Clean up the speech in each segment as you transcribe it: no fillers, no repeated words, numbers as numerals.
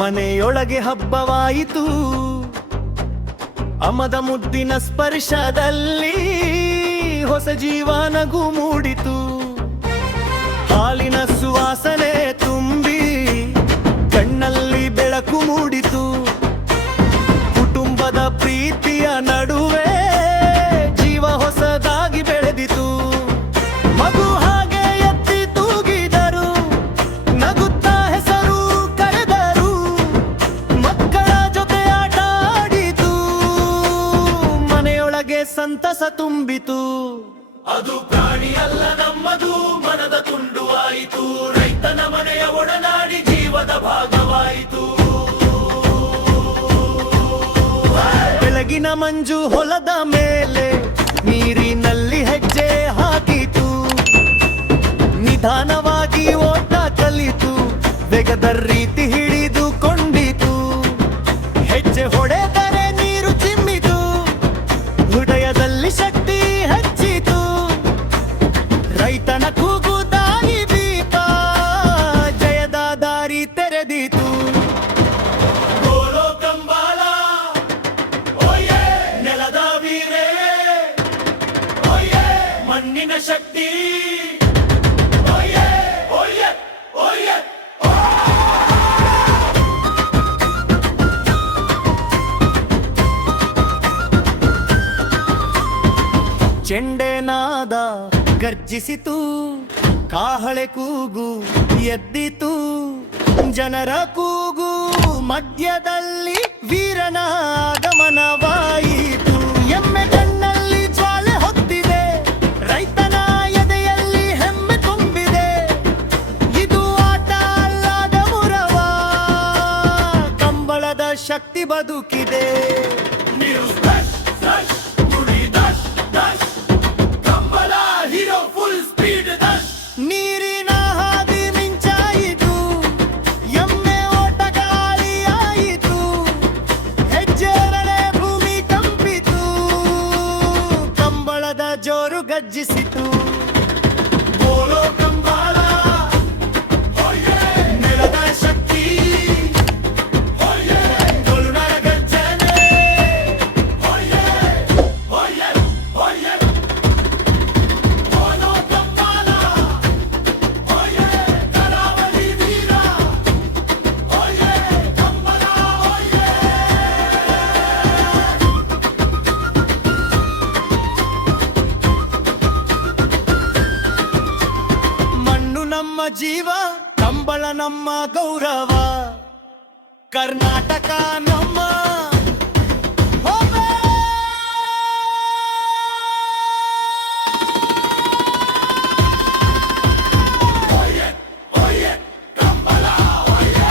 ಮನೆಯೊಳಗೆ ಹಬ್ಬವಾಯಿತು, ಅಮದ ಮುದ್ದಿನ ಸ್ಪರ್ಶದಲ್ಲಿ ಹೊಸ ಜೀವನಗೂ ಮೂಡಿತು. ಹಾಲಿನ ಸುವಾಸನೆ ತುಂಬಿ ಕಣ್ಣಲ್ಲಿ ಬೆಳಕು ಮೂಡಿತು. ಕುಟುಂಬದ ಪ್ರೀತಿಯ ನಡುವೆ ಜೀವ ಹೊಸದಾಗಿ ಬೆಳೆದಿತು. ಮಗು ಹಾಗೆ ಎತ್ತಿ ತೂಗಿದರು, ನಗುತ್ತಾ ಹೆಸರು ಕರೆದರು. ಮಕ್ಕಳ ಜೊತೆ ಆಟ ಆಡಿತು, ಮನೆಯೊಳಗೆ ಸಂತಸ ತುಂಬಿತು. ಅದು ಪ್ರಾಣಿಯಲ್ಲ ನಮ್ಮದು, ಮನದ ತುಂಡು ಆಯಿತು. ರೈತನ ಮನೆಯ ಒಡನಾಡಿ ಜೀವದ ಭಾಗವಾಯಿತು. ಬೆಳಗಿನ ಮಂಜು ಹೊಲದ ಮೇಲೆ ನೀರಿನಲ್ಲಿ ಹೆಜ್ಜೆ ಹಾಕಿತು. ನಿಧಾನವಾಗಿ ಓಟ ಕಲಿತು, ವೇಗದ ರೀತಿ ಹಿಡಿದುಕೊಂಡಿತು. ಹೆಜ್ಜೆ ಹೊಡೆದರೆ ನೀರು ಚಿಮ್ಮಿತು, ಹೃದಯದಲ್ಲಿ ಶಕ್ತಿ ಹೆಚ್ಚಿತು. ರೈತನ ಕೂಗು ದಾರಿ ದೀಪ, ಜಯದ ದಾರಿ ತೆರೆದಿತು. ಗೋಲೋ ಕಂಬಾಲ, ಓಯೆ ನೆಲದ ವೀರೇ, ಓಯೆ ಮಣ್ಣಿನ ಶಕ್ತಿ, ಓಯೆ ಓಯೆ ಓಯೆ. ಚೆಂಡೆನಾದ ಗರ್ಜಿಸಿತು, ಕಾಹಳೆ ಕೂಗು ಎದ್ದಿತು. ಜನರ ಕೂಗು ಮಧ್ಯದಲ್ಲಿ ವೀರನ ಆಗಮನವಾಯಿತು. ಎಮ್ಮೆ ಕಣ್ಣಲ್ಲಿ ಜ್ವಾಲೆ ಹೊತ್ತಿದೆ, ರೈತನ ಎದೆಯಲ್ಲಿ ಹೆಮ್ಮೆ ತುಂಬಿದೆ. ಇದು ಆಟ ಅಲ್ಲದ ಮುರವ, ಕಂಬಳದ ಶಕ್ತಿ ಬದುಕಿದೆ. ನ್ಯೂಸ್ ಫ್ಲಾಶ್ ಫ್ಲಾಶ್, ಗುಡಿ Dash Dash, Kambala hero full speed Dash. ನೀರಿನ ಹಾದಿ ಮಿಂಚಾಯಿತು, ಎಮ್ಮೆ ಓಟ ಗಾಳಿಯಾಯಿತು. ಹೆಜ್ಜೆರಳೆ ಭೂಮಿ ಕಂಪಿತು, ಕಂಬಳದ ಜೋರು ಗರ್ಜಿಸಿತು. ಬೋಲೋ ಕಂಬಳ, ಓಯೆ ನೆಲದ ಶಕ್ತಿ, ಓಯೆ ಕೊಲುನರ ಗರ್ಜನೆ, ಓಯೆ ಓಯೆ ಓಯೆ. ಬೋಲೋ ಕಂಬಳ, ಓಯೆ ಕರಾವಳಿ ವೀರ, ಓಯೆ ಕಂಬಳ, ಓಯೆ. ಮಣ್ಣು ನಮ್ಮ ಜೀವ, ಕಂಬಳ ನಮ್ಮ ಗೌರವ. ಕರ್ನಾಟಕ ನಮ್ಮ ಹೋಬೆ. ಓಯೆ ಓಯೆ Kambala, ಓಯೆ.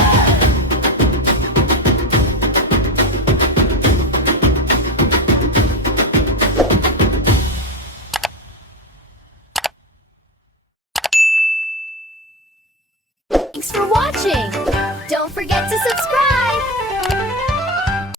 Thanks for watching. Don't forget to subscribe.